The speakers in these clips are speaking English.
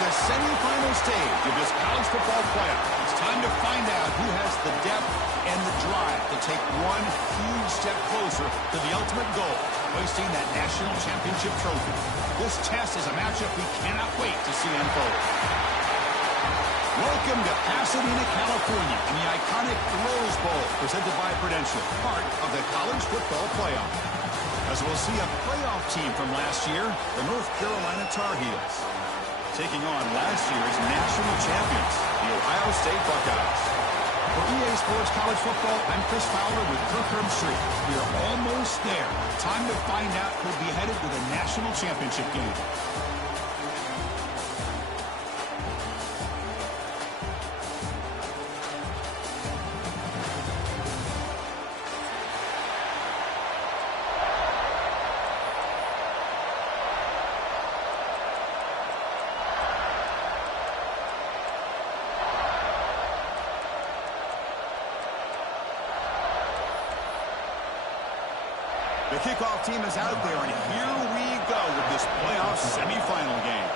the semifinal stage of this college football playoff. It's time to find out who has the depth and the drive to take one huge step closer to the ultimate goal, hoisting that national championship trophy. This test is a matchup we cannot wait to see unfold. Welcome to Pasadena, California, in the iconic Rose Bowl, presented by Prudential, part of the college football playoff. As we'll see a playoff team from last year, the North Carolina Tar Heels, taking on last year's national champions, the Ohio State Buckeyes. For EA Sports College Football, I'm Chris Fowler with Kirk Herbstreit. We are almost there. Time to find out who'll be headed to the national championship game. The kickoff team is out there, and here we go with this playoff semifinal game.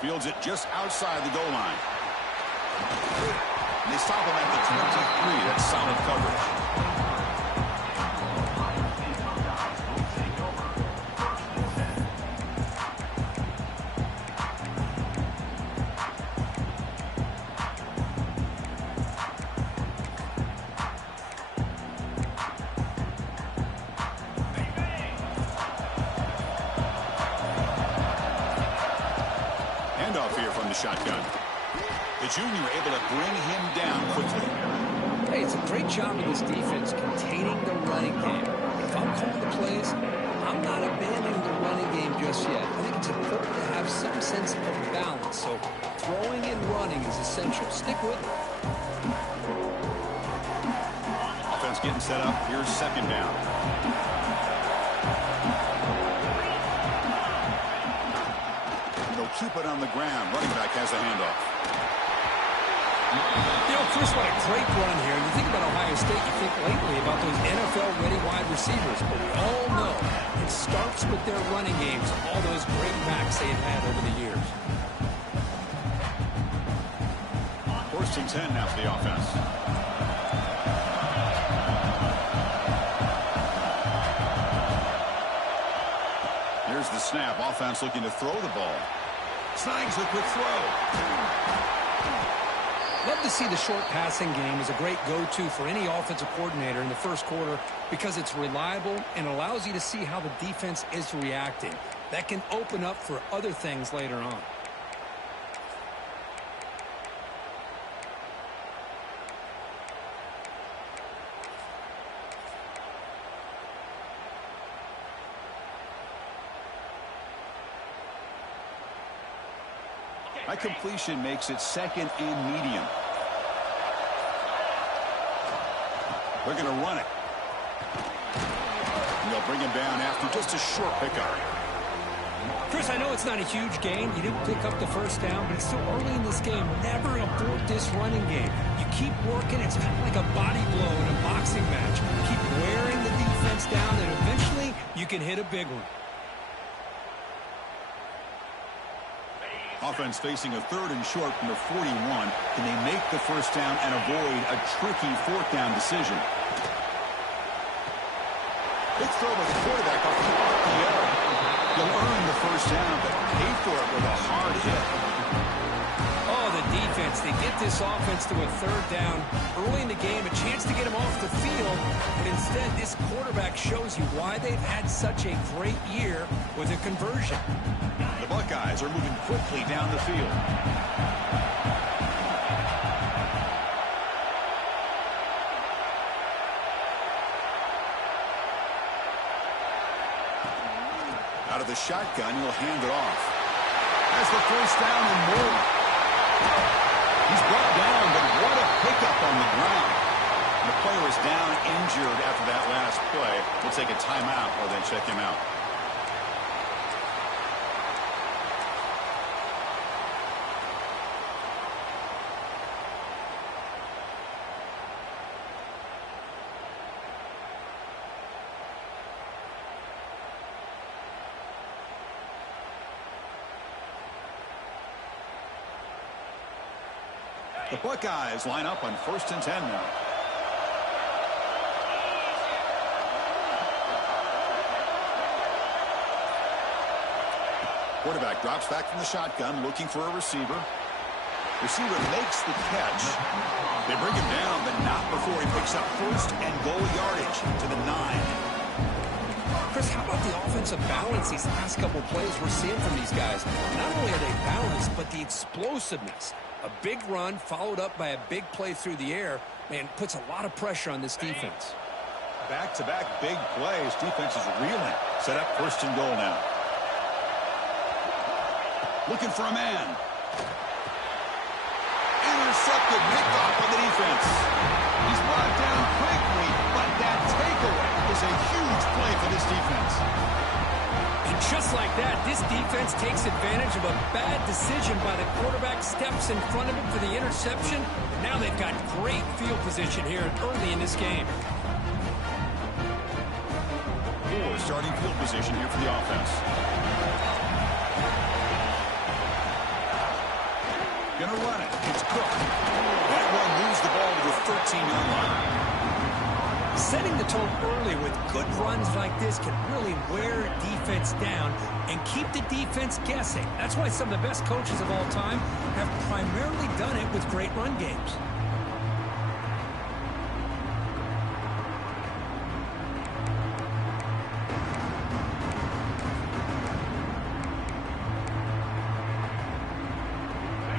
Fields it just outside the goal line. And they stop him at the 23. That's solid coverage. Handoff here from the shotgun. The junior able to bring him down quickly. Hey, it's a great job of this defense containing the running game. If I'm calling the plays, I'm not abandoning the running game just yet. I think it's important to have some sense of balance. So throwing and running is essential. Stick with it. Offense getting set up. Here's second down. They'll keep it on the ground. Running back has a handoff. You know, Chris, what a great run here. You think about Ohio State, you think lately about those NFL-ready wide receivers. But we all know it starts with their running games, all those great backs they've had over the years. First and 10 now for the offense. Here's the snap. Offense looking to throw the ball. Snags a quick throw. Love to see the short passing game as a great go-to for any offensive coordinator in the first quarter because it's reliable and allows you to see how the defense is reacting. That can open up for other things later on. High completion makes it second and medium. They're going to run it. And they'll bring him down after just a short pickup. Chris, I know it's not a huge gain. You didn't pick up the first down, but it's still early in this game. Never abort this running game. You keep working. It's kind of like a body blow in a boxing match. Keep wearing the defense down, and eventually you can hit a big one. Offense facing a third and short from the 41. Can they make the first down and avoid a tricky fourth down decision? Big throw by the quarterback off the RPO. He'll earn the first down, but pay for it with a hard hit. Oh, the defense. They get this offense to a third down early in the game, a chance to get him off the field, but instead this quarterback shows you why they've had such a great year with a conversion. The Buckeyes are moving quickly down the field. Out of the shotgun, he'll hand it off. Has the first down and more. He's brought down, but what a pickup on the ground. The player is down injured after that last play. We'll take a timeout or then check him out. The Buckeyes line up on 1st and 10 now. Quarterback drops back from the shotgun, looking for a receiver. Receiver makes the catch. They bring him down, but not before he picks up 1st and goal yardage to the 9. Chris, how about the offensive balance these last couple plays we're seeing from these guys? Not only are they balanced, but the explosiveness. A big run followed up by a big play through the air, man, puts a lot of pressure on this defense. Back-to-back big plays. Defense is reeling. Set up 1st and goal now. Looking for a man. Intercepted, picked off by the defense. He's brought down quickly, but that takeaway is a huge play for this defense. And just like that, this defense takes advantage of a bad decision by the quarterback, steps in front of him for the interception. And now they've got great field position here early in this game. Poor starting field position here for the offense. Gonna run it. It's Cook. That one moves the ball to the 13-yard line. Setting the tone early with good runs like this can really wear defense down and keep the defense guessing. That's why some of the best coaches of all time have primarily done it with great run games.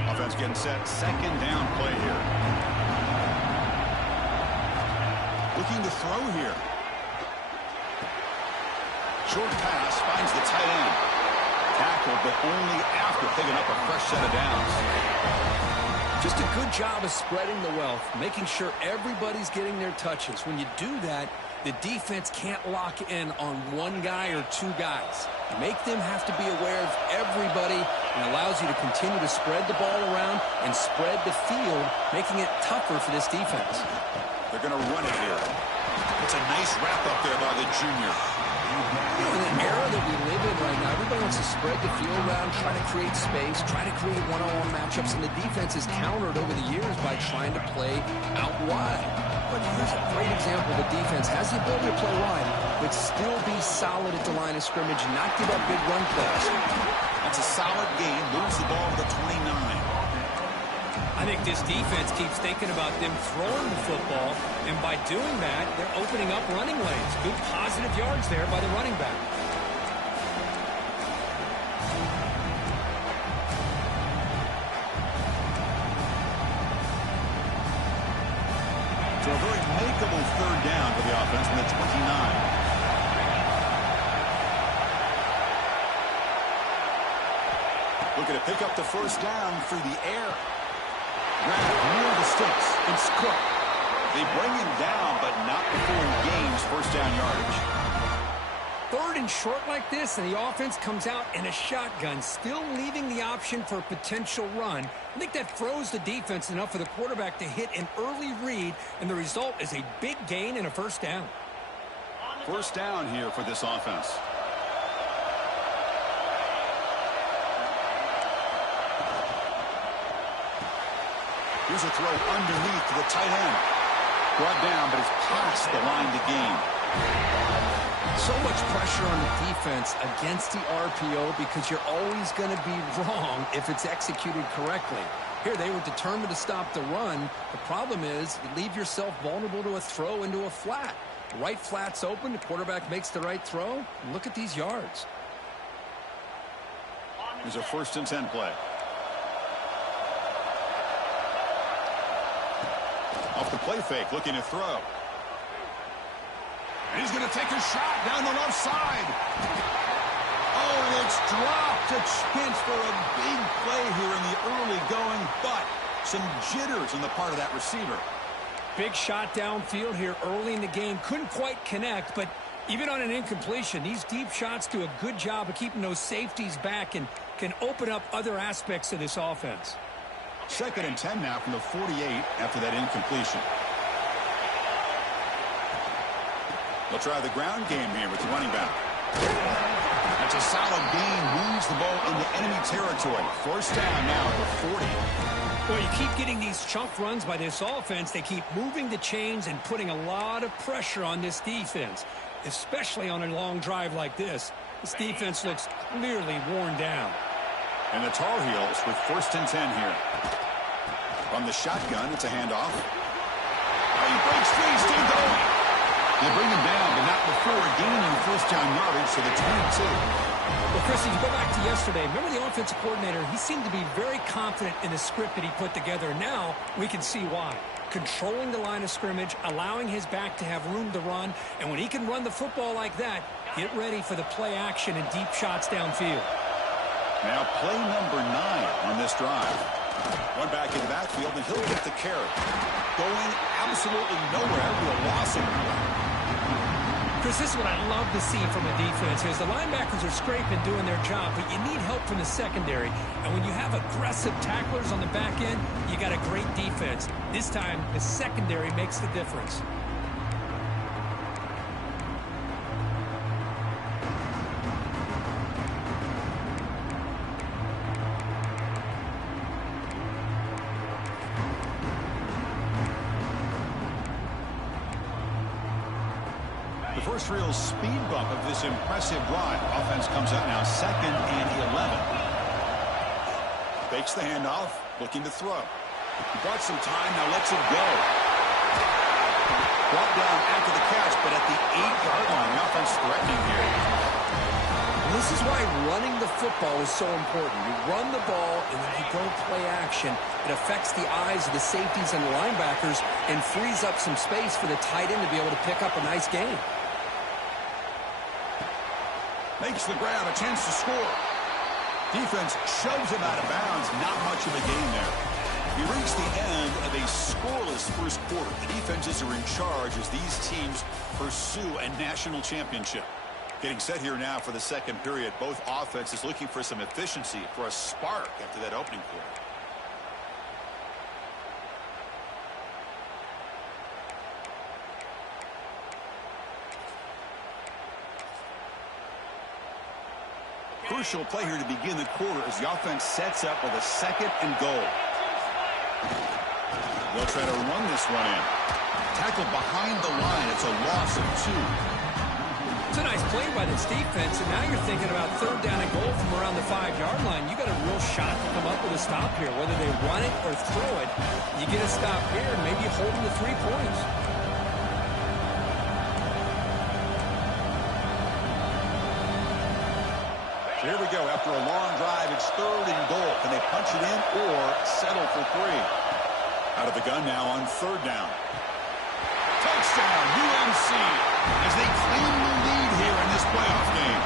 Offense getting set. 2nd down play here. Looking to throw here. Short pass finds the tight end. Tackled, but only after picking up a fresh set of downs. Just a good job of spreading the wealth, making sure everybody's getting their touches. When you do that, the defense can't lock in on one guy or two guys. Make them have to be aware of everybody and allows you to continue to spread the ball around and spread the field, making it tougher for this defense. They're going to run it here. It's a nice wrap up there by the junior. You know, in an era that we live in right now, everybody wants to spread the field around, try to create space, try to create one-on-one matchups, and the defense is countered over the years by trying to play out wide. But here's a great example. The defense has the ability to play wide, but still be solid at the line of scrimmage, not give up big run plays. That's a solid game. Moves the ball to the 29. I think this defense keeps thinking about them throwing the football, and by doing that, they're opening up running lanes. Good positive yards there by the running back. So a very makeable 3rd down for the offense from the 29. Looking to pick up the 1st down through the air. Grab near the sticks. It's Cook. They bring him down, but not before he gains 1st down yardage. 3rd and short like this, and the offense comes out in a shotgun, still leaving the option for a potential run. I think that throws the defense enough for the quarterback to hit an early read, and the result is a big gain and a 1st down. 1st down here for this offense. Here's a throw underneath to the tight end. Brought down, but it's past the line to gain. So much pressure on the defense against the RPO because you're always going to be wrong if it's executed correctly. Here, they were determined to stop the run. The problem is you leave yourself vulnerable to a throw into a flat. The right flat's open. The quarterback makes the right throw. Look at these yards. Here's a 1st and 10 play. Off the play fake, looking to throw. And he's going to take a shot down the left side. Oh, and it's dropped. A chance for a big play here in the early going, but some jitters on the part of that receiver. Big shot downfield here early in the game. Couldn't quite connect, but even on an incompletion, these deep shots do a good job of keeping those safeties back and can open up other aspects of this offense. 2nd and 10 now from the 48 after that incompletion. They'll try the ground game here with the running back. A It's a solid gain, moves the ball into enemy territory. First down now at the 40. Well, you keep getting these chunk runs by this offense. They keep moving the chains and putting a lot of pressure on this defense, especially on a long drive like this. This defense looks clearly worn down. And the Tar Heels with 1st and 10 here. From the shotgun, it's a handoff. Oh, he breaks free, still going. They bring him down, but not before gaining first down yardage to the 22. Well, Chris, if you go back to yesterday, remember the offensive coordinator, he seemed to be very confident in the script that he put together. Now we can see why. Controlling the line of scrimmage, allowing his back to have room to run, and when he can run the football like that, get ready for the play action and deep shots downfield. Now play number 9 on this drive. One back in the backfield, and he'll get the carry. Going absolutely nowhere with a loss of play. Chris, this is what I love to see from a defense is the linebackers are scraping, doing their job, but you need help from the secondary. And when you have aggressive tacklers on the back end, you got a great defense. This time, the secondary makes the difference. The first real speed bump of this impressive drive. Offense comes out now 2nd and 11. Fakes the handoff, looking to throw. He bought some time, now lets it go. Brought down after the catch, but at the 8-yard line, the offense threatening here. This is why running the football is so important. You run the ball, and then you go play action. It affects the eyes of the safeties and the linebackers and frees up some space for the tight end to be able to pick up a nice gain. Makes the grab, a chance to score. Defense shoves him out of bounds. Not much of a gain there. We reach the end of a scoreless first quarter. The defenses are in charge as these teams pursue a national championship. Getting set here now for the second period. Both offenses looking for some efficiency, for a spark after that opening quarter. Crucial play here to begin the quarter as the offense sets up with a 2nd and goal. They'll try to run this one in. Tackle behind the line. It's a loss of 2. It's a nice play by this defense, and now you're thinking about 3rd down and goal from around the 5-yard line. You got a real shot to come up with a stop here. Whether they run it or throw it, you get a stop here and maybe hold them to 3 points. So here we go. After a long drive, it's 3rd and goal. Can they punch it in or settle for 3? Out of the gun now on 3rd down. Touchdown, UNC, as they claim the lead here in this playoff game.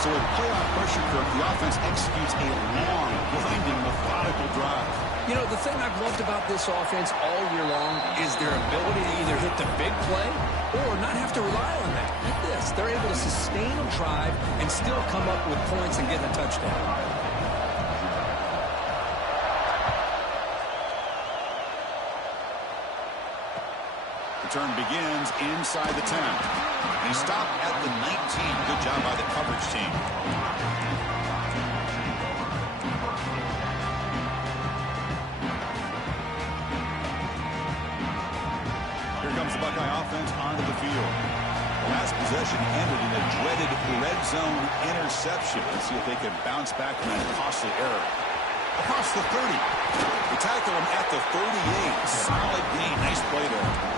So with playoff pressure curve, the offense executes a long, grinding, methodical drive. You know, the thing I've loved about this offense all year long is their ability to either hit the big play or not have to rely on that. Like this, they're able to sustain a drive and still come up with points and get a touchdown. Return begins inside the 10. They stop at the 19. Good job by the coverage team. Here comes the Buckeye offense onto the field. The last possession ended in a dreaded red zone interception. Let's see if they can bounce back from that costly error. Across the 30. They tackle him at the 38. Solid gain. Nice play there.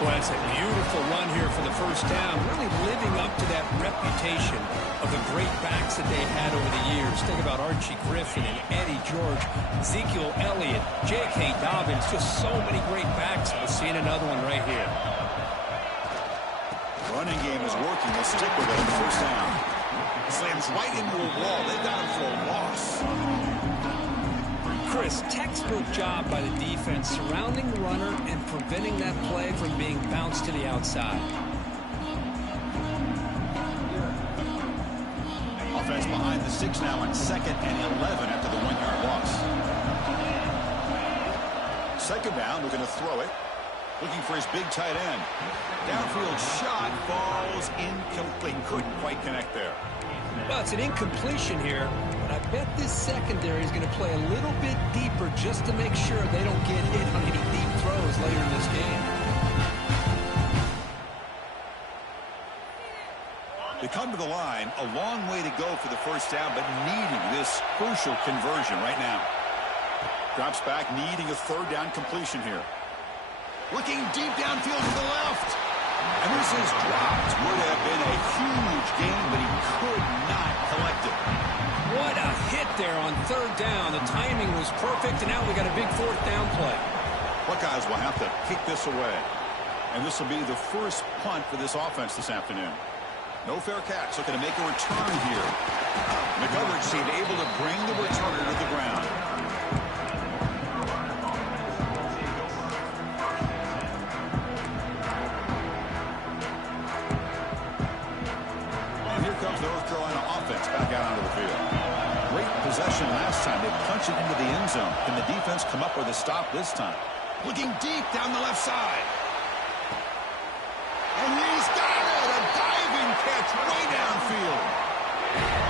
Boy, that's a beautiful run here for the first down, really living up to that reputation of the great backs that they've had over the years. Think about Archie Griffin and Eddie George, Ezekiel Elliott, J.K. Dobbins, just so many great backs. We're seeing another one right here. Running game is working. They'll stick with it on the first down. Slams right into a wall. They got him for a loss. Chris, textbook job by the defense surrounding the runner and preventing that play from being bounced to the outside. Offense behind the 6 now on 2nd and 11 after the 1-yard loss. 2nd down, we're going to throw it. Looking for his big tight end. Downfield shot falls incomplete. Couldn't quite connect there. Well, it's an incompletion here, but I bet this secondary is going to play a little bit deeper just to make sure they don't get hit on any deep throws later in this game. They come to the line, a long way to go for the first down, but needing this crucial conversion right now. Drops back, needing a third down completion here. Looking deep downfield to the left. And this is dropped. Would have been a huge gain, but he could not collect it. What a hit there on third down. The timing was perfect, and now we got a big fourth down play. Buckeyes will have to kick this away. And this will be the first punt for this offense this afternoon. No fair catch. Looking to make a return here. McGovern seemed able to bring the returner to the ground. And here comes the North Carolina offense back out onto the field. Great possession last time. They punched it into the end zone. Can the defense come up with a stop this time? Looking deep down the left side. And he's got it! A diving catch way downfield.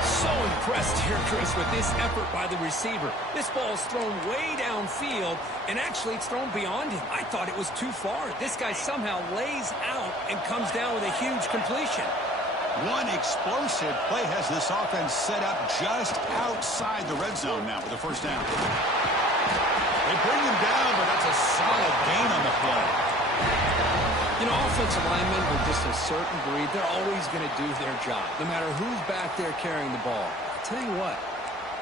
So impressed here, Chris, with this effort by the receiver. This ball's thrown way downfield, and actually it's thrown beyond him. I thought it was too far. This guy somehow lays out and comes down with a huge completion. One explosive play has this offense set up just outside the red zone now for the first down. They bring him down, but that's a solid gain on the play. You know, offensive linemen are just a certain breed. They're always going to do their job, no matter who's back there carrying the ball. I'll tell you what,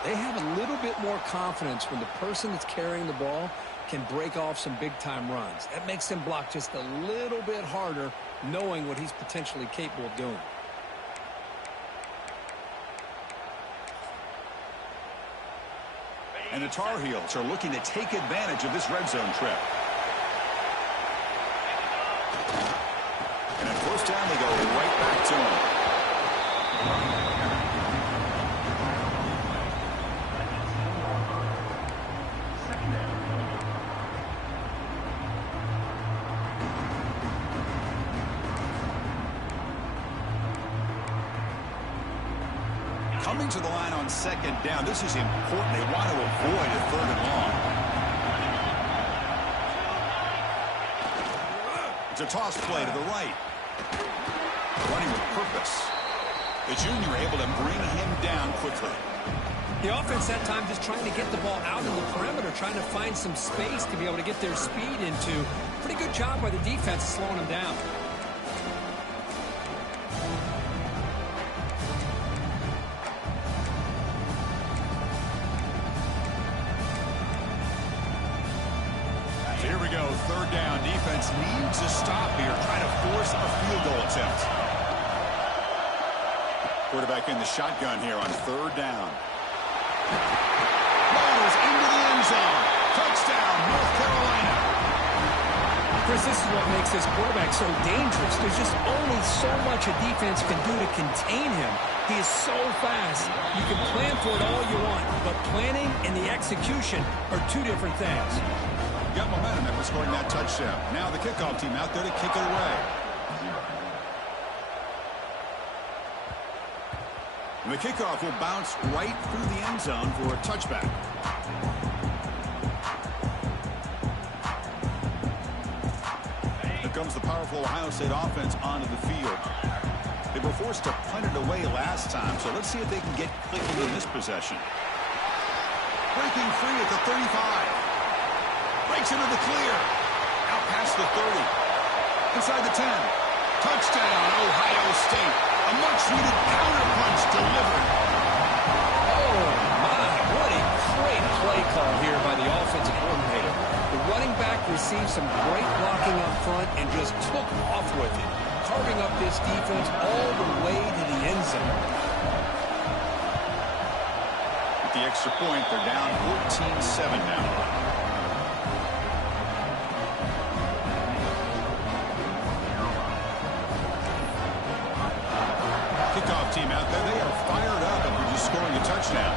they have a little bit more confidence when the person that's carrying the ball can break off some big-time runs. That makes them block just a little bit harder, knowing what he's potentially capable of doing. And the Tar Heels are looking to take advantage of this red zone trip. And at first down, they go right back to him. Coming to the line on second down. This is important. They want to avoid a third and long. It's a toss play to the right. Running with purpose. The junior able to bring him down quickly. The offense that time just trying to get the ball out in the perimeter, trying to find some space to be able to get their speed into. Pretty good job by the defense slowing them down. Third down. Defense needs a stop here, trying to force a field goal attempt. Quarterback in the shotgun here on third down. Balls into the end zone. Touchdown, North Carolina. Chris, this is what makes this quarterback so dangerous. There's just only so much a defense can do to contain him. He is so fast. You can plan for it all you want, but planning and the execution are two different things. Got momentum after scoring that touchdown. Now the kickoff team out there to kick it away. And the kickoff will bounce right through the end zone for a touchback. Here comes the powerful Ohio State offense onto the field. They were forced to punt it away last time, so let's see if they can get clicking in this possession. Breaking free at the 35. Breaks into the clear. Out past the 30. Inside the 10. Touchdown, Ohio State. A much-needed counterpunch delivered. Oh, my. What a great play call here by the offensive coordinator. The running back received some great blocking up front and just took off with it, carving up this defense all the way to the end zone. With the extra point, they're down 14-7 now. Kickoff team out there, they are fired up after just scoring a touchdown.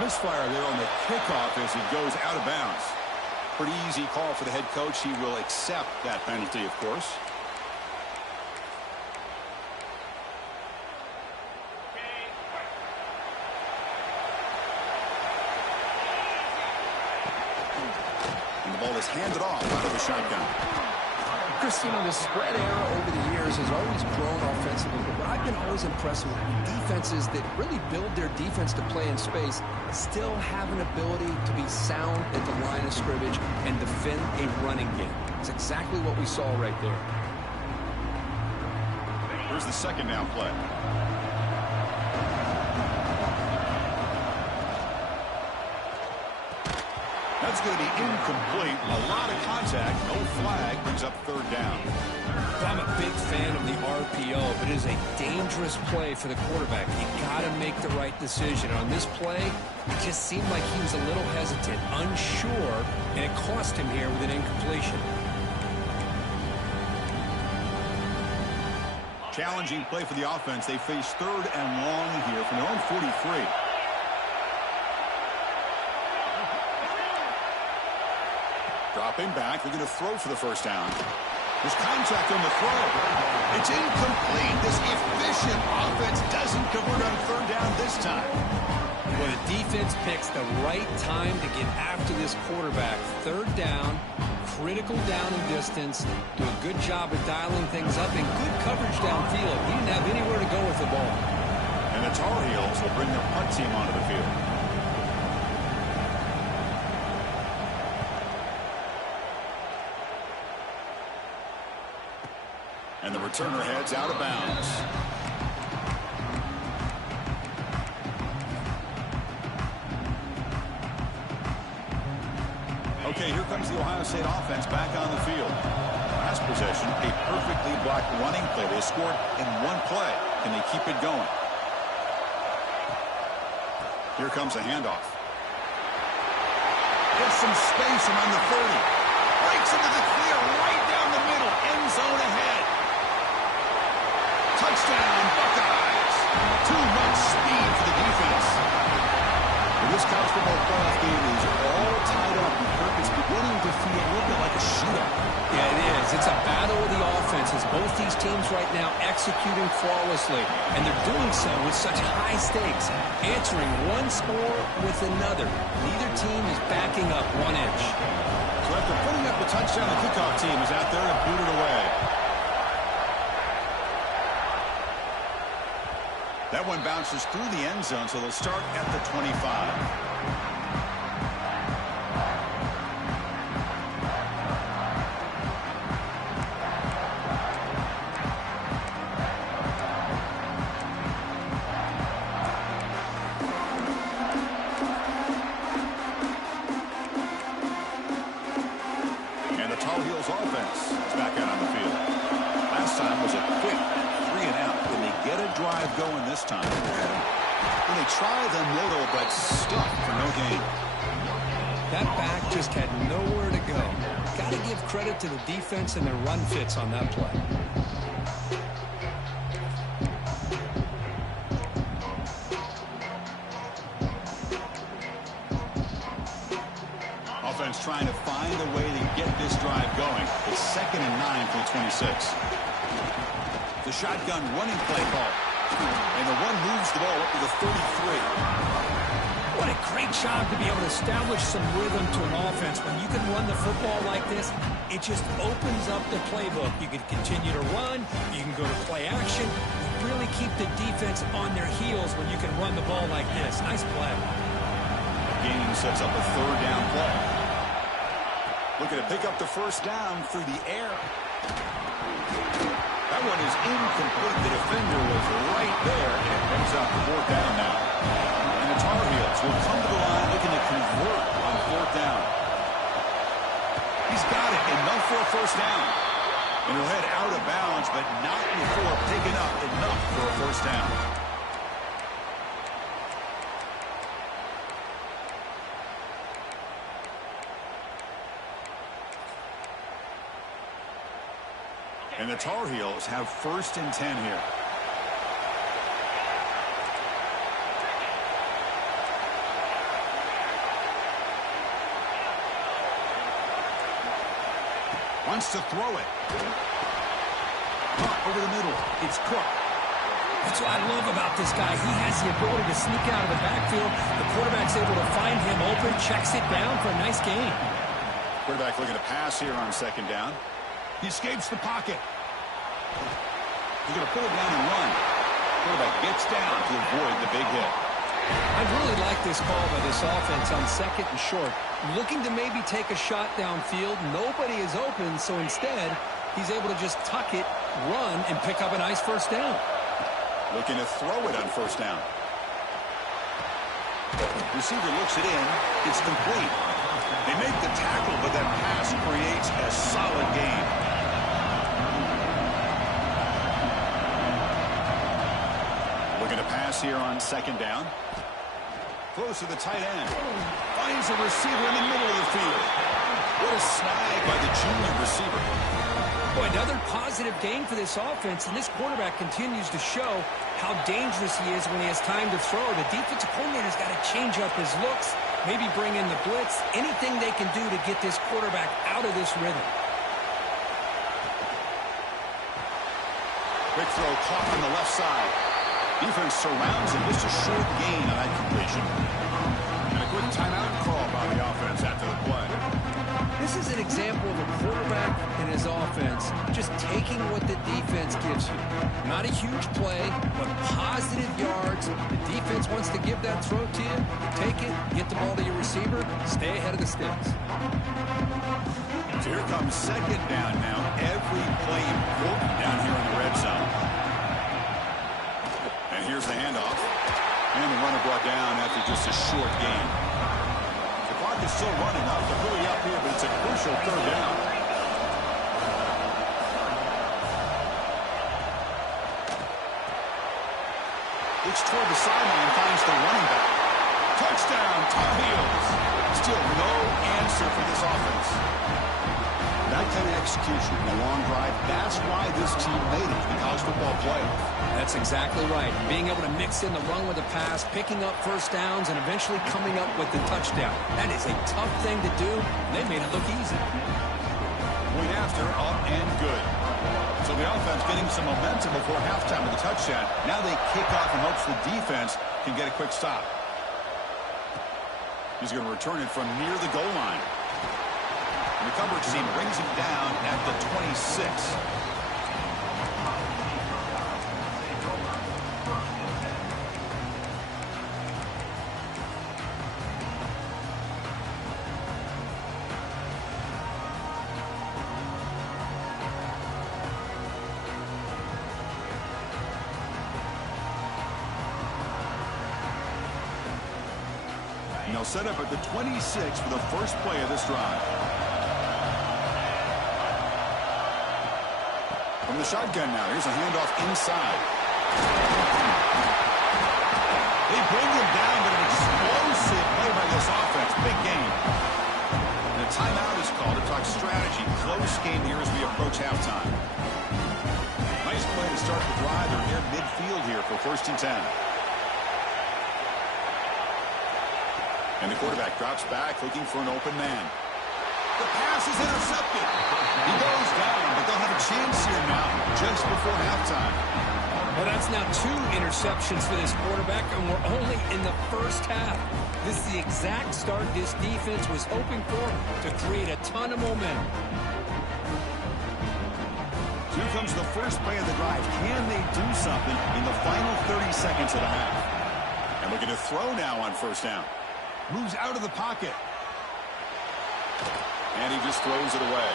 misfire there on the kickoff as it goes out of bounds. Pretty easy call for the head coach. He will accept that penalty, of course. And the ball is handed off out of the shotgun. Chris, you know, the spread era over the years has always grown offensively, but what I've been always impressed with defenses that really build their defense to play in space still have an ability to be sound at the line of scrimmage and defend a running game. It's exactly what we saw right there. Here's the second down play. That's going to be incomplete. A lot of contact. No flag. Brings up third down. I'm a big fan of the RPO, but it is a dangerous play for the quarterback. You got to make the right decision. On this play, it just seemed like he was a little hesitant, unsure, and it cost him here with an incompletion. Challenging play for the offense. They face third and long here from their own 43. Dropping back. They're going to throw for the first down. There's contact on the throw. It's incomplete. This efficient offense doesn't convert on third down this time. Well, the defense picks the right time to get after this quarterback. Third down, critical down and distance. Do a good job of dialing things up and good coverage downfield. He didn't have anywhere to go with the ball. And the Tar Heels will bring their punt team onto the field. And the returner heads out of bounds. Okay, here comes the Ohio State offense back on the field. Last possession, a perfectly blocked running play. They scored in one play. Can they keep it going? Here comes a handoff. Gets some space around the 30. Breaks into the clear right down the middle. End zone ahead. Touchdown, Buckeyes. Too much speed for the defense. This college football playoff game is all tied up. It's beginning to feel a little bit like a shootout. Yeah, it is. It's a battle of the offenses. Both these teams right now executing flawlessly, and they're doing so with such high stakes, answering one score with another. Neither team is backing up 1 inch. So after putting up the touchdown, the kickoff team is out there and boot it away. That one bounces through the end zone, so they'll start at the 25. And the Tar Heels offense is back out on the field. Last time was a quick 3 and out. Can they get a drive going this time? When they try the middle, but stuck for no gain. That back just had nowhere to go. Got to give credit to the defense and their run fits on that play. Offense trying to find a way to get this drive going. It's 2nd and 9 for the 26. The shotgun running play call. And the one moves the ball up to the 33. What a great job to be able to establish some rhythm to an offense. When you can run the football like this, it just opens up the playbook. You can continue to run. You can go to play action. You really keep the defense on their heels when you can run the ball like this. Nice play. Gaining sets up a third down play. Looking to pick up the first down through the air. That one is incomplete. The defender was right there, and it brings up the fourth down now. And the Tar Heels will come to the line looking to convert on fourth down. He's got it, enough for a first down. And he'll head out of bounds, but not before picking up enough for a first down. And the Tar Heels have 1st and 10 here. wants to throw it. Over the middle. It's Cook. That's what I love about this guy. He has the ability to sneak out of the backfield. The quarterback's able to find him open, checks it down for a nice gain. Quarterback looking to pass here on second down. He escapes the pocket. He's going to pull it down and run. Quarterback gets down to avoid the big hit. I really like this call by this offense on second and short. Looking to maybe take a shot downfield. Nobody is open, so instead, he's able to just tuck it, run, and pick up a nice first down. Looking to throw it on first down. Receiver looks it in. It's complete. They make the tackle, but that pass creates a solid gain. Looking to pass here on second down. Close to the tight end. Finds a receiver in the middle of the field. What a snag by the junior receiver. Boy, another positive gain for this offense, and this quarterback continues to show how dangerous he is when he has time to throw. The defensive coordinator's got to change up his looks, maybe bring in the blitz, anything they can do to get this quarterback out of this rhythm. Quick throw caught on the left side. Defense surrounds him, just a short gain on that completion. And a quick timeout call by the offense after the play. This is an example of a quarterback and his offense just taking what the defense gives you. Not a huge play, but positive yards. The defense wants to give that throw to you. Take it, get the ball to your receiver, stay ahead of the sticks. So here comes second down now. Every play important down here in the red zone. And here's the handoff. And the runner brought down after just a short gain. The clock is still running up. They're really up here, but it's a crucial third down. Looks toward the sideline, finds the running back. Touchdown, Tar Heels. Still no answer for this offense. That kind of execution, a long drive, that's why this team made it to the college football playoff. That's exactly right. Being able to mix in the run with the pass, picking up first downs, and eventually coming up with the touchdown. That is a tough thing to do, and they made it look easy. Point after, up and good. So the offense getting some momentum before halftime with the touchdown. Now they kick off in hopes the defense can get a quick stop. He's going to return it from near the goal line. And the coverage team brings him down at the 26. And they'll set up at the 26 for the first play of this drive. From the shotgun now, here's a handoff inside. They bring him down, but an explosive play by this offense. Big game. And a timeout is called to talk strategy. Close game here as we approach halftime. Nice play to start the drive. They're near midfield here for 1st and 10. And the quarterback drops back, looking for an open man. The pass is intercepted. He goes down, but they'll have a chance here now, just before halftime. Well, that's now 2 interceptions for this quarterback, and we're only in the first half. This is the exact start this defense was hoping for to create a ton of momentum. Here comes the first play of the drive. Can they do something in the final 30 seconds of the half? And we're going to throw now on first down. Moves out of the pocket. And he just throws it away.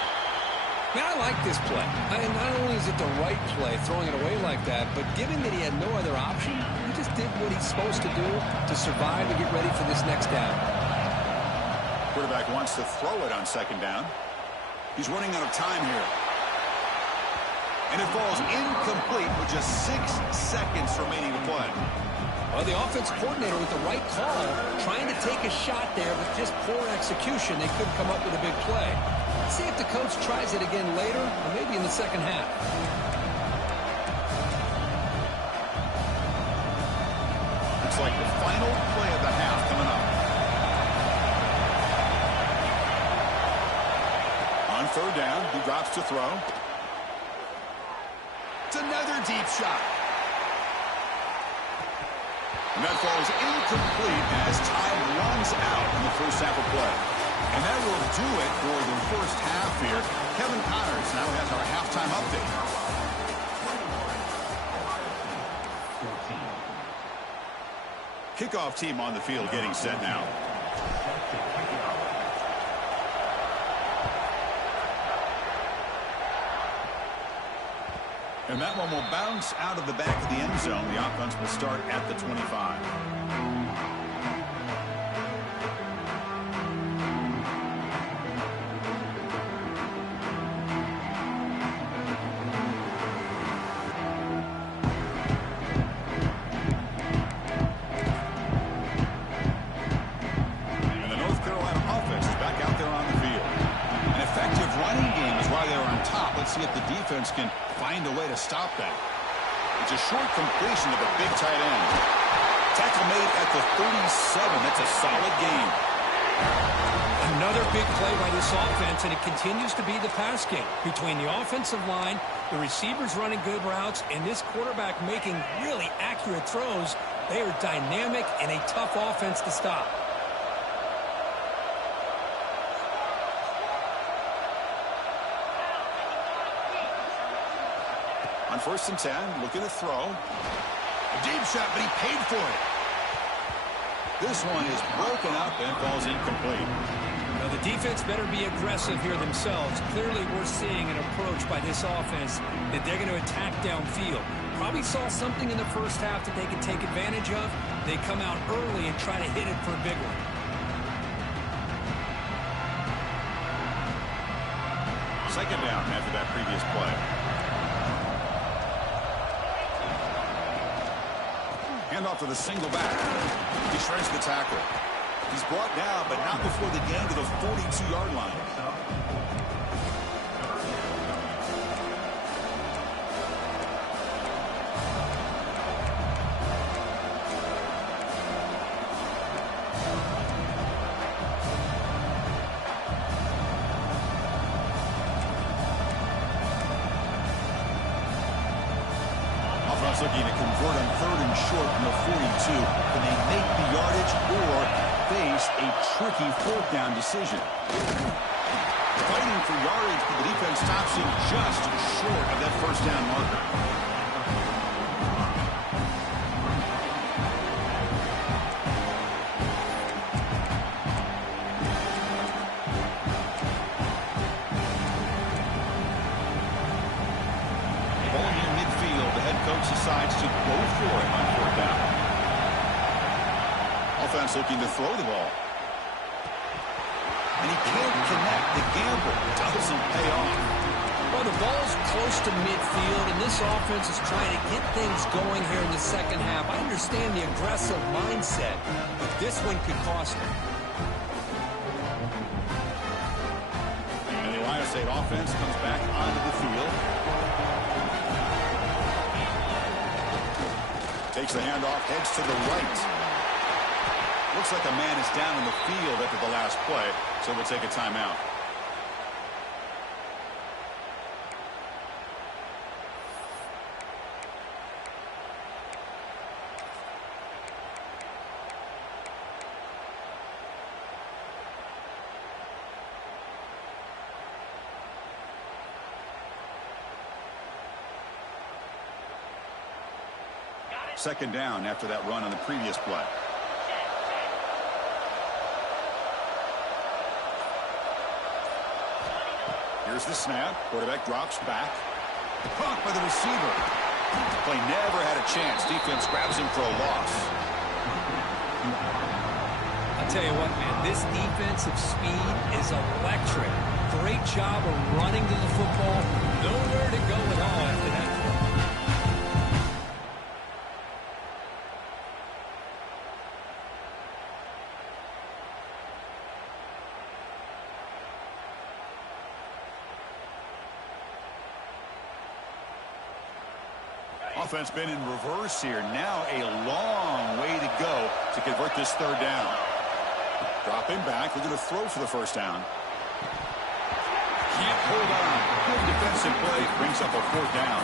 Man, I like this play. Not only is it the right play, throwing it away like that, but given that he had no other option, he just did what he's supposed to do to survive and get ready for this next down. Quarterback wants to throw it on second down. He's running out of time here. And it falls incomplete with just 6 seconds remaining to play. Well, the offense coordinator with the right call, trying to take a shot there, but just poor execution. They could come up with a big play. Let's see if the coach tries it again later, or maybe in the second half. Looks like the final play of the half coming up. On third down. He drops to throw. It's another deep shot. And that falls incomplete as time runs out in the first half of play. And that will do it for the first half here. Kevin Connors now has our halftime update. Kickoff team on the field getting set now. And that one will bounce out of the back of the end zone. The offense will start at the 25. And the North Carolina offense is back out there on the field. An effective running game is why they're on top. Let's see if the defense can find a way to stop that. It's a short completion of a big tight end. Tackle made at the 37. That's a solid game. Another big play by this offense, and it continues to be the pass game. Between the offensive line, the receivers running good routes, and this quarterback making really accurate throws, they are dynamic and a tough offense to stop. On 1st and 10, looking to throw. A deep shot, but he paid for it. This one is broken up and falls incomplete. Now, the defense better be aggressive here themselves. Clearly, we're seeing an approach by this offense that they're going to attack downfield. Probably saw something in the first half that they could take advantage of. They come out early and try to hit it for a big one. Second down after that previous play. Handoff to the single back. He shreds the tackle. He's brought down, but not before the gain to the 42-yard line. Looking to convert on 3rd and short from the 42. Can they make the yardage or face a tricky 4th down decision? Fighting for yardage, but the defense stops him just short of that 1st down marker. Decides to go for it on 4th down. Offense looking to throw the ball. And he can't connect. The gamble doesn't pay off. Well, the ball's close to midfield, and this offense is trying to get things going here in the second half. I understand the aggressive mindset, but this one could cost them. And the Ohio State offense comes back onto the field. Takes the handoff, heads to the right. Looks like a man is down in the field after the last play, so we'll take a timeout. Second down after that run on the previous play. Here's the snap. Quarterback drops back. Caught by the receiver. Play never had a chance. Defense grabs him for a loss. I'll tell you what, man, this defensive speed is electric. Great job of running to the football. Nowhere to go at all after that. Offense been in reverse here. Now a long way to go to convert this 3rd down. Dropping back. We're going to throw for the 1st down. can't hold on. Good defensive play brings up a 4th down.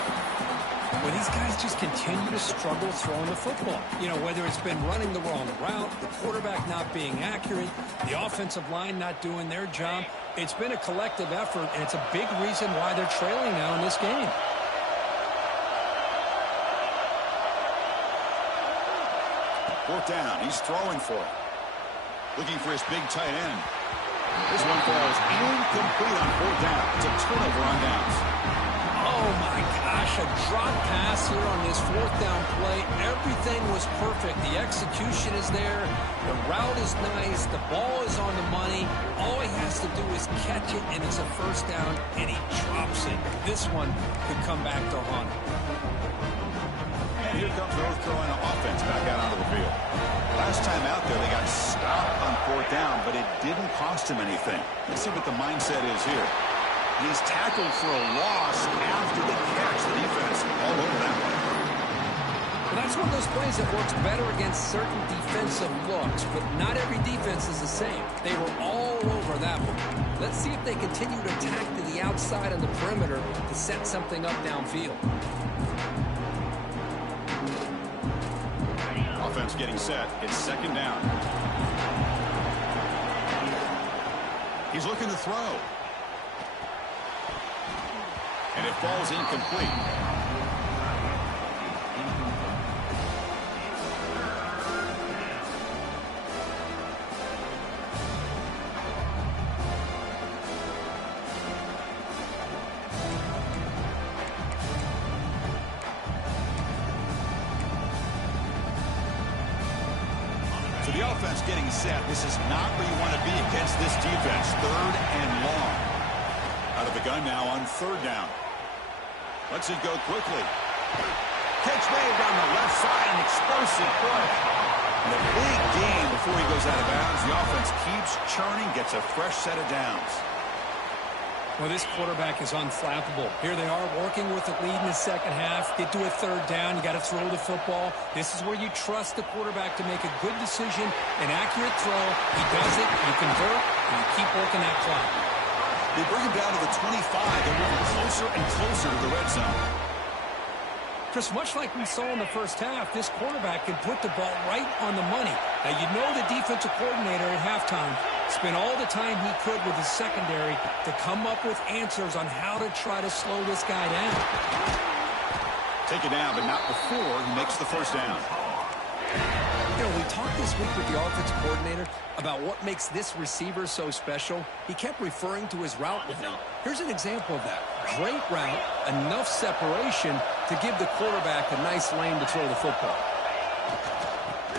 Well, these guys just continue to struggle throwing the football. You know, whether it's been running the wrong route, the quarterback not being accurate, the offensive line not doing their job. It's been a collective effort, and it's a big reason why they're trailing now in this game. Fourth down. He's throwing for it. Looking for his big tight end. This one falls incomplete on 4th down. It's a turnover on downs. Oh, my gosh, a drop pass here on this 4th down play. Everything was perfect. The execution is there. The route is nice. The ball is on the money. All he has to do is catch it, and it's a 1st down, and he drops it. This one could come back to haunt him. And here comes North Carolina offense back out onto the field. Last time out there, they got stopped on 4th down, but it didn't cost him anything. Let's see what the mindset is here. He's tackled for a loss after the catch. The defense all over that one. Well, that's one of those plays that works better against certain defensive looks, but not every defense is the same. They were all over that one. Let's see if they continue to attack to the outside on the perimeter to set something up downfield. Offense getting set. It's 2nd down. He's looking to throw. And it falls incomplete. So the offense getting set. This is not where you want to be against this defense. 3rd and long. Out of the gun now on 3rd down. Lets it go quickly. Catch made down the left side, an explosive play. And a big gain before he goes out of bounds. The offense keeps churning, gets a fresh set of downs. Well, this quarterback is unflappable. Here they are working with the lead in the 2nd half. Get to a 3rd down. You got to throw the football. This is where you trust the quarterback to make a good decision, an accurate throw. He does it, you convert, and you keep working that clock. They bring him down to the 25. They're moving closer and closer to the red zone. Chris, much like we saw in the 1st half, this quarterback can put the ball right on the money. Now, you know the defensive coordinator at halftime spent all the time he could with his secondary to come up with answers on how to try to slow this guy down. Take it down, but not before he makes the 1st down. You know, we talked this week with the offensive coordinator about what makes this receiver so special. He kept referring to his route with him. Here's an example of that. Great route, enough separation to give the quarterback a nice lane to throw the football.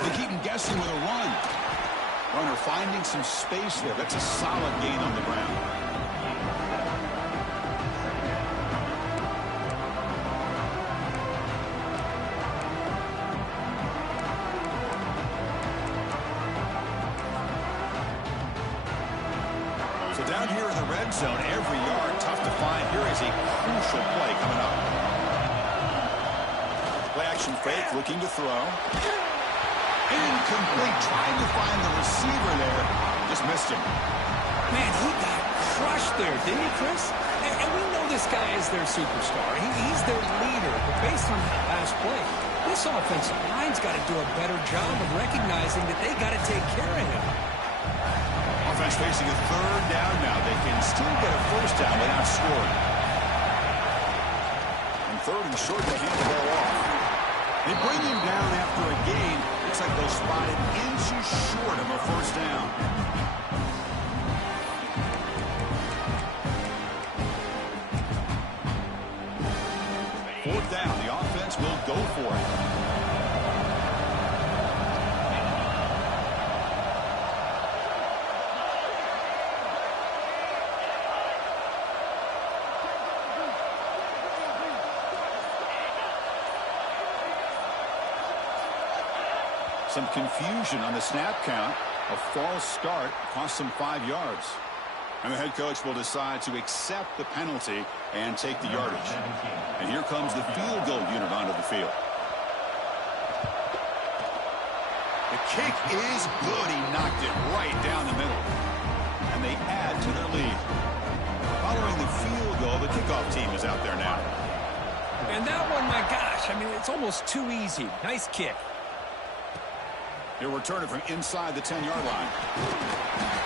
They keep him guessing with a run. Runner finding some space there. That's a solid gain on the ground. So down here in the red zone, every yard tough to find. Here is a crucial play coming up. Play action fake, looking to throw. Incomplete, trying to find the receiver there. Just missed him. Man, he got crushed there, didn't he, Chris? And we know this guy is their superstar. He's their leader. But based on that last play, this offensive line's got to do a better job of recognizing that they got to take care of him. Offense facing a 3rd down now. They can still get a 1st down without scoring. And 3rd and short, they hand the ball off. They bring him down after a gain. Looks like they'll spot it inches short of a 1st down. Fourth down, the offense will go for it. Some confusion on the snap count. A false start cost them 5 yards. And the head coach will decide to accept the penalty and take the yardage. And here comes the field goal unit onto the field. The kick is good. He knocked it right down the middle. And they add to their lead. Following the kickoff team is out there now. And that one, my gosh, I mean, it's almost too easy. Nice kick. He'll return it from inside the 10-yard line.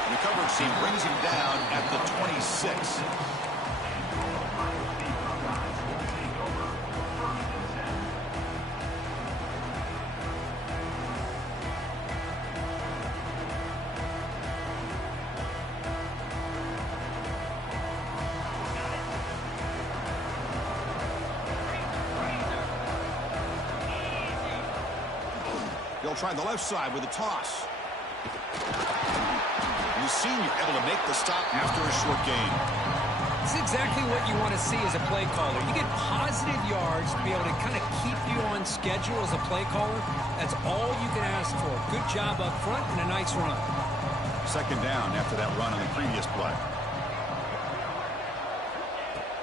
And the coverage team brings him down at the 26. They'll try the left side with a toss. And the senior able to make the stop after a short gain. This is exactly what you want to see as a play caller. You get positive yards to be able to kind of keep you on schedule as a play caller. That's all you can ask for. Good job up front and a nice run. Second down after that run on the previous play.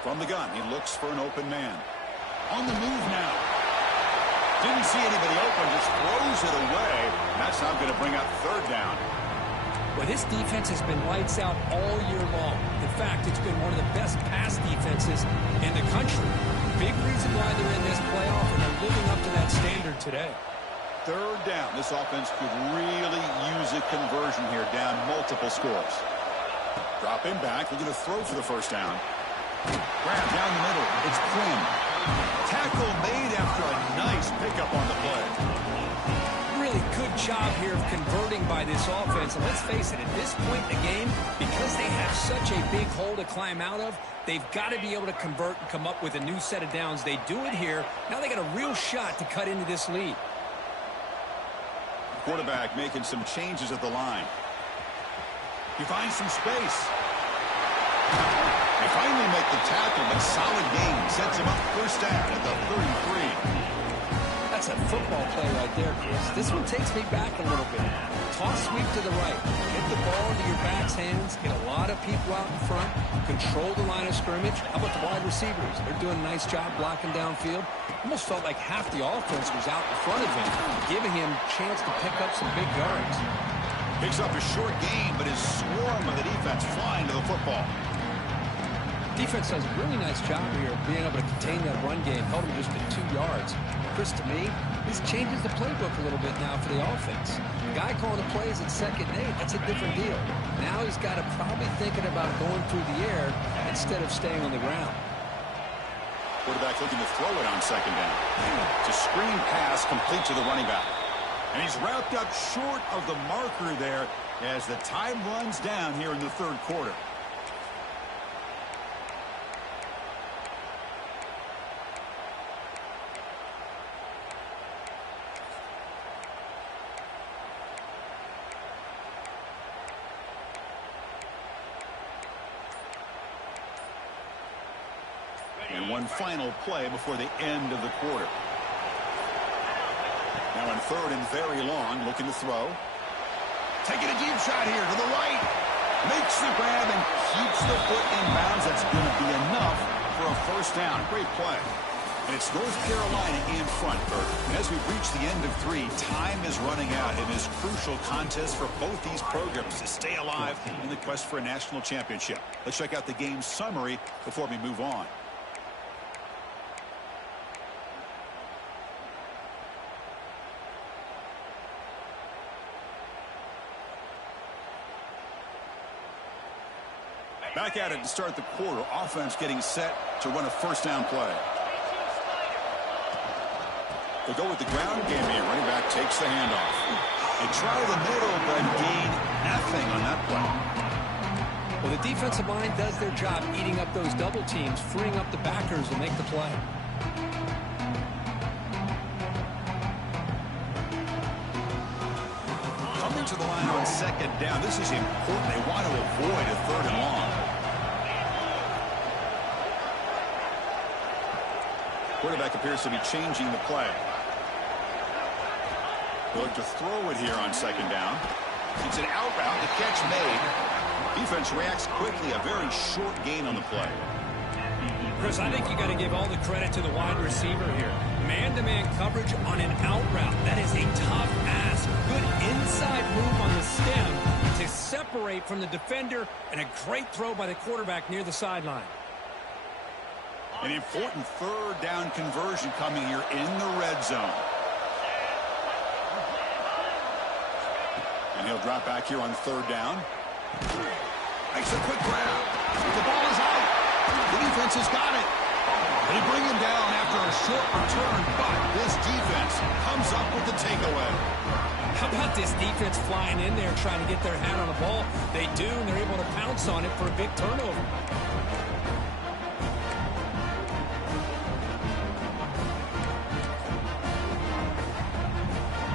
From the gun, he looks for an open man. On the move now. Didn't see anybody open, just throws it away. That's not going to bring up third down. Well, this defense has been lights out all year long. In fact, it's been one of the best pass defenses in the country. Big reason why they're in this playoff, and they're living up to that standard today. Third down. This offense could really use a conversion here, down multiple scores. Drop him back. Looking to throw for the first down. Grab down the middle. It's Quinn. Tackle made after a nice pickup on the play. Really good job here of converting by this offense. And let's face it, at this point in the game, because they have such a big hole to climb out of, they've got to be able to convert and come up with a new set of downs. They do it here. Now they got a real shot to cut into this lead. Quarterback making some changes at the line. He finds some space. They finally make the tackle, but solid gain sets him up first down at the 33. That's a football play right there, Chris. This one takes me back a little bit. Toss sweep to the right. Get the ball into your back's hands. Get a lot of people out in front. Control the line of scrimmage. How about the wide receivers? They're doing a nice job blocking downfield. Almost felt like half the offense was out in front of him, giving him a chance to pick up some big yards. Picks up a short gain, but is swarmed by the defense flying to the football. Defense does a really nice job here of being able to contain that run game. Held him just at 2 yards. Chris, to me, this changes the playbook a little bit now for the offense. The guy calling the plays at 2nd and 8, that's a different deal. Now he's got to probably thinking about going through the air instead of staying on the ground. Quarterback looking to throw it on 2nd down. It's a screen pass complete to the running back. And he's wrapped up short of the marker there as the time runs down here in the 3rd quarter. And one final play before the end of the quarter. Now in 3rd and very long, looking to throw. Taking a deep shot here to the right. Makes the grab and keeps the foot in bounds. That's going to be enough for a first down. Great play. And it's North Carolina in front, Bert. And as we reach the end of 3, time is running out in this crucial contest for both these programs to stay alive in the quest for a national championship. Let's check out the game summary before we move on. Back at it to start the quarter. Offense getting set to run a first down play. They'll go with the ground game here. Running back takes the handoff. They try the middle, but gain nothing on that play. Well, the defensive line does their job eating up those double teams, freeing up the backers to make the play. Coming to the line on 2nd down. This is important. They want to avoid a 3rd and long. Quarterback appears to be changing the play. They'll look to throw it here on 2nd down. It's an out route. The catch made. Defense reacts quickly. A very short gain on the play. Chris, I think you got to give all the credit to the wide receiver here. Man-to-man coverage on an out route. That is a tough ask. Good inside move on the stem to separate from the defender, and a great throw by the quarterback near the sideline. An important third down conversion coming here in the red zone. And he'll drop back here on third down. Makes a quick grab. The ball is out. The defense has got it. They bring him down after a short return, but this defense comes up with the takeaway. How about this defense flying in there trying to get their hand on the ball? They do, and they're able to pounce on it for a big turnover.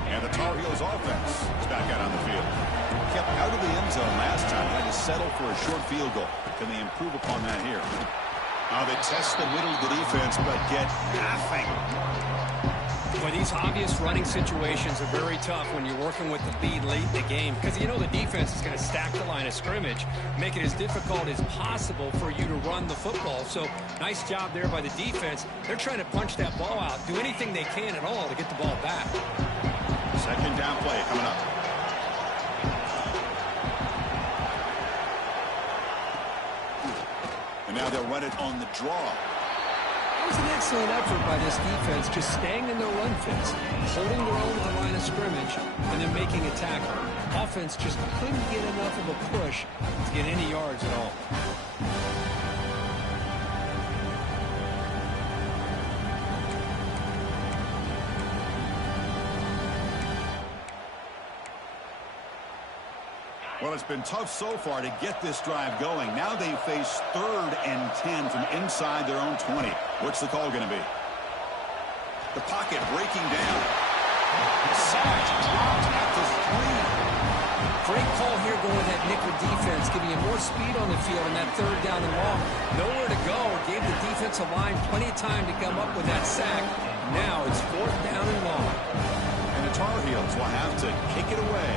And the Tar Heels offense is back out on the field. Kept out of the end zone last time. Had to settle for a short field goal. Can they improve upon that here? Now they test the middle of the defense, but get nothing. Boy, these obvious running situations are very tough when you're working with the lead late in the game because you know the defense is going to stack the line of scrimmage, make it as difficult as possible for you to run the football. So nice job there by the defense. They're trying to punch that ball out, do anything they can at all to get the ball back. Second down play coming up. And now they'll run it on the draw. It was an excellent effort by this defense, just staying in their run fits, holding their own at the line of scrimmage, and then making a tackle. Offense just couldn't get enough of a push to get any yards at all. Well, it's been tough so far to get this drive going. Now they face 3rd and 10 from inside their own 20. What's the call going to be? The pocket breaking down. Sacked, dropped at the 3. Great call here going with that nickel defense, giving you more speed on the field on that 3rd down and long. Nowhere to go. Gave the defensive line plenty of time to come up with that sack. Now it's 4th down and long. And the Tar Heels will have to kick it away.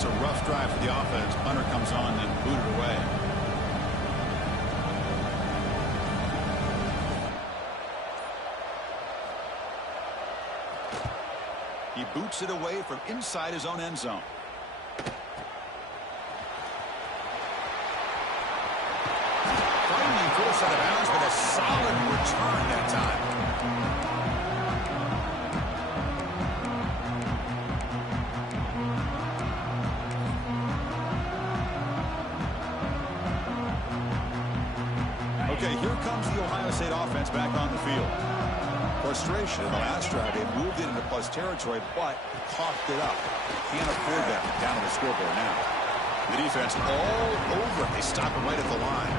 It's a rough drive for the offense. Punter comes on and booted away. He boots it away from inside his own end zone. Finally forced out of bounds, but a solid return that time. Okay, here comes the Ohio State offense back on the field. Frustration in the last drive. They moved it into plus territory, but coughed it up. Can't afford that down on the scoreboard now. The defense all over it. They stop it right at the line.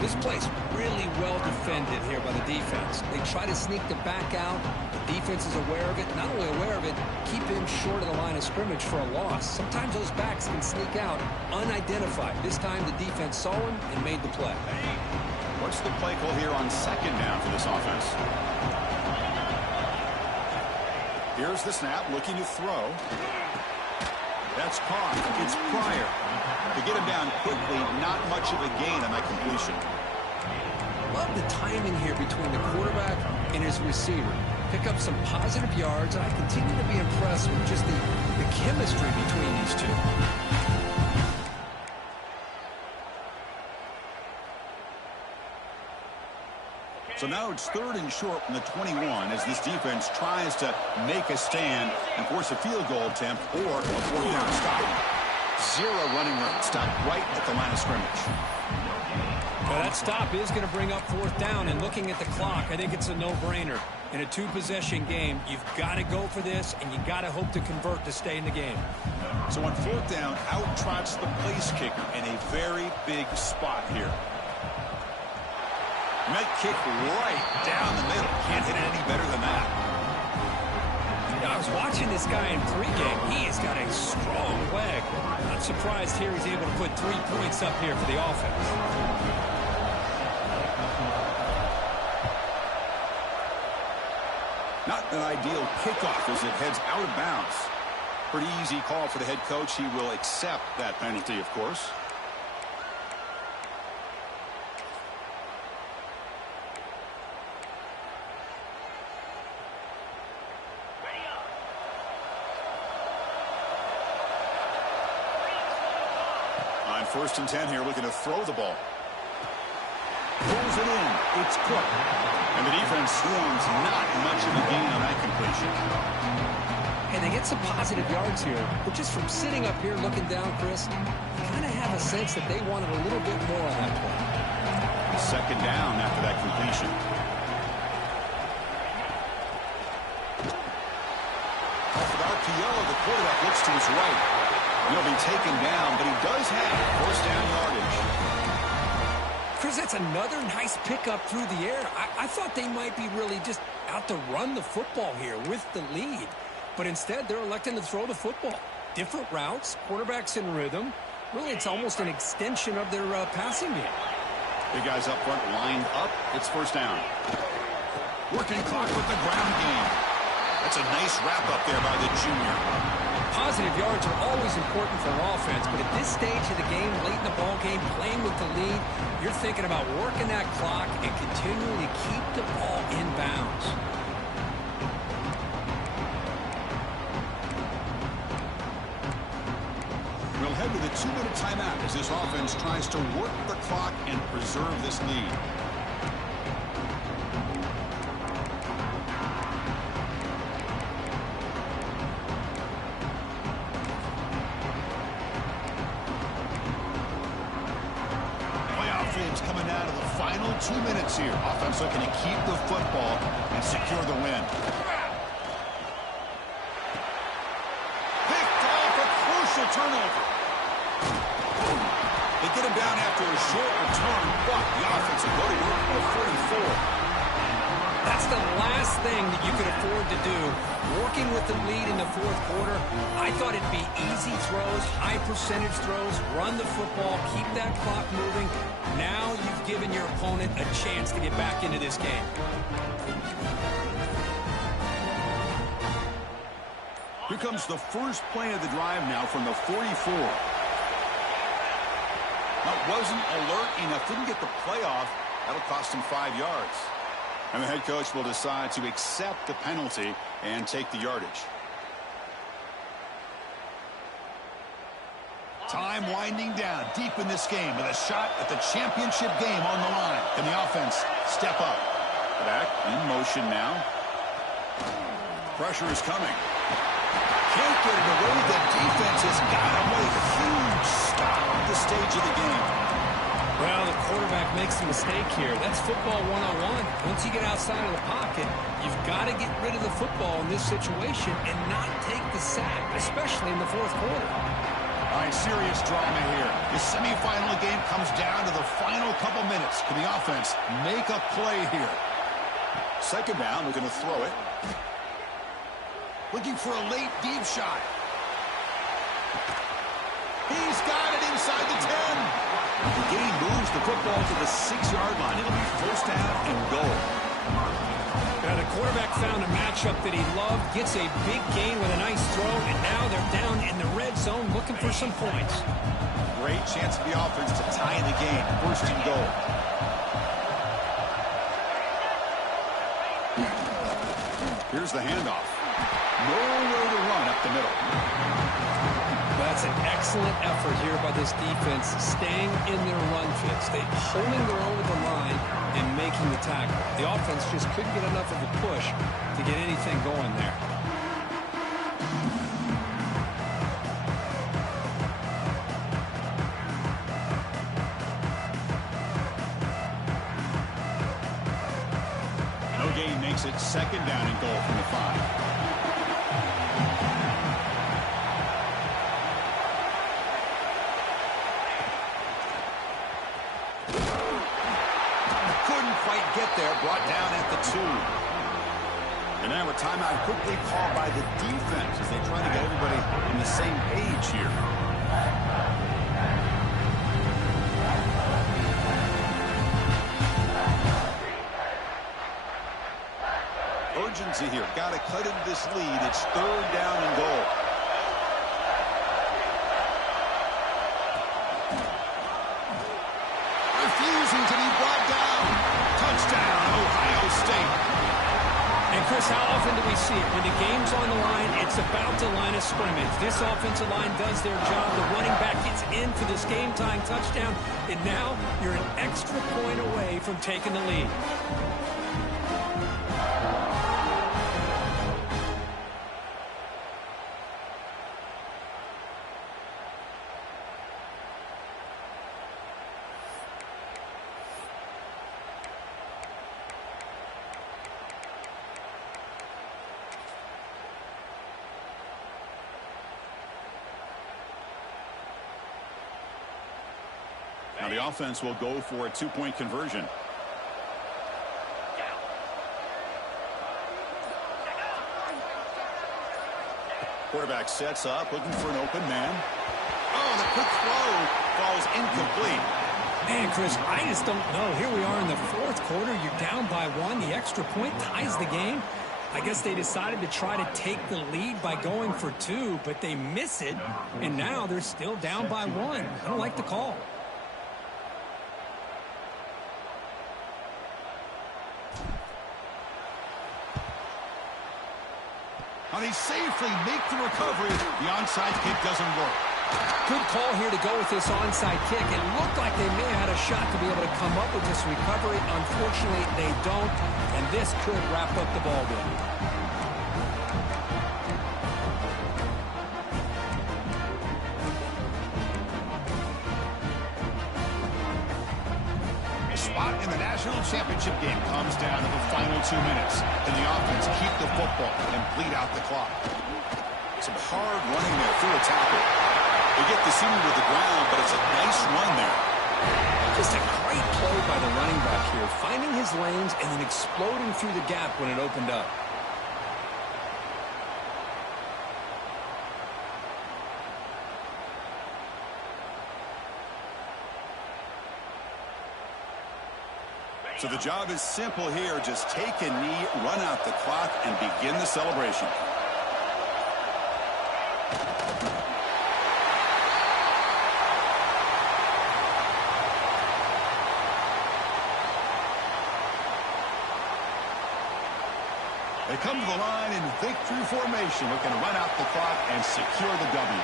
This play's really well defended here by the defense. They try to sneak the back out. The defense is aware of it. Not only aware of it, keep him short of the line of scrimmage for a loss. Sometimes those backs can sneak out unidentified. This time the defense saw him and made the play. What's the play call here on 2nd down for this offense? Here's the snap, looking to throw. That's caught. It's Pryor. To get him down quickly, not much of a gain on that completion. Love the timing here between the quarterback and his receiver. Pick up some positive yards, and I continue to be impressed with just the chemistry between these two. So now it's 3rd and short from the 21 as this defense tries to make a stand and force a field goal attempt or a 4th down stop. 0 running room. Stop right at the line of scrimmage. Well, that stop is going to bring up 4th down, and looking at the clock, I think it's a no-brainer. In a 2-possession game, you've got to go for this, and you got to hope to convert to stay in the game. So on 4th down, out trots the place kicker in a very big spot here. Might kick right down the middle. Can't hit it any better than that. I was watching this guy in pregame. He has got a strong leg. Not surprised here he's able to put 3 points up here for the offense. Not an ideal kickoff as it heads out of bounds. Pretty easy call for the head coach. He will accept that penalty, of course. On 1st and 10 here, looking to throw the ball. Pulls it in. It's Cook. And the defense swarms not much of a gain on that completion. And they get some positive yards here. But just from sitting up here looking down, Chris, you kind of have a sense that they wanted a little bit more on that play. Second down after that completion. Off of RPO, the quarterback looks to his right. He'll be taken down, but he does have first down yardage. Chris, that's another nice pickup through the air. I thought they might be really just out to run the football here with the lead. But instead, they're electing to throw the football. Different routes, quarterbacks in rhythm. Really, it's almost an extension of their passing game. Big guys up front lined up. It's first down. Working clock with the ground game. That's a nice wrap up there by the junior. Positive yards are always important for an offense, but at this stage of the game, late in the ball game, playing with the lead, you're thinking about working that clock and continuing to keep the ball in bounds. We'll head to the 2-minute timeout as this offense tries to work the clock and preserve this lead. Coming down to the final 2 minutes here. Offense looking to keep the football and secure the win. Picked off a crucial turnover. They get him down after a short return, but the offense will go to work for 44. That's the last thing that you could afford to do. Working with the lead in the fourth quarter, I thought it'd be easy throws, high percentage throws, run the football, keep that clock moving. Now you've given your opponent a chance to get back into this game. Here comes the first play of the drive now from the 44. That wasn't alert enough, didn't get the play off. That'll cost him 5 yards. And the head coach will decide to accept the penalty and take the yardage. Time winding down deep in this game with a shot at the championship game on the line. Can the offense step up? Back in motion now. Pressure is coming. Can't get it away. The defense has got him with a huge stop at this stage of the game. Well, the quarterback makes a mistake here. That's football 101. Once you get outside of the pocket, you've got to get rid of the football in this situation and not take the sack, especially in the fourth quarter. All right, serious drama here. The semifinal game comes down to the final couple minutes. Can the offense make a play here? Second down, we're going to throw it. Looking for a late deep shot. He's got it inside the 10. The gain moves the football to the 6-yard line. It'll be first down and goal. Now the quarterback found a matchup that he loved, gets a big gain with a nice throw, and now they're down in the red zone looking for some points. Great chance for the offense to tie in the game. First and goal. Here's the handoff. Nowhere to run up the middle. That's an excellent effort here by this defense, staying in their run fits. They holding their own with the line and making the tackle. The offense just couldn't get enough of a push to get anything going there. No gain makes it second down and goal from the 5. Brought down at the 2. And now a timeout quickly called by the defense as they try to get everybody on the same page here. Urgency here. Got to cut into this lead. It's third down and goal. Refusing to be brought down. Touchdown, Ohio State. And Chris, Chris, how often do we see it? When the game's on the line, it's about to line of scrimmage. This offensive line does their job. The running back gets in for this game-tying touchdown, and now you're an extra point away from taking the lead. Now the offense will go for a two-point conversion. Quarterback sets up, looking for an open man. Oh, the quick throw falls incomplete. Man, Chris, I just don't know. Here we are in the fourth quarter. You're down by one. The extra point ties the game. I guess they decided to try to take the lead by going for two, but they miss it, and now they're still down by one. I don't like the call. How they safely make the recovery. The onside kick doesn't work. Good call here to go with this onside kick. It looked like they may have had a shot to be able to come up with this recovery. Unfortunately, they don't, and this could wrap up the ball game. A spot in the national championship game comes down to the final 2 minutes. Can the offense keep the football and bleed out the clock? Some hard running there through a tackle. They get the senior to the ground, but it's a nice run there. Just a great play by the running back here, finding his lanes and then exploding through the gap when it opened up. So the job is simple here. Just take a knee, run out the clock, and begin the celebration. They come to the line in victory formation, looking to run out the clock and secure the W.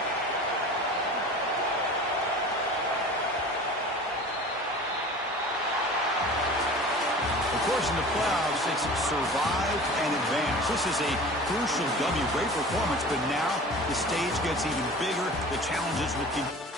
Of course, in the playoffs, it's survive and advance. This is a crucial W. Great performance, but now the stage gets even bigger. The challenges will continue.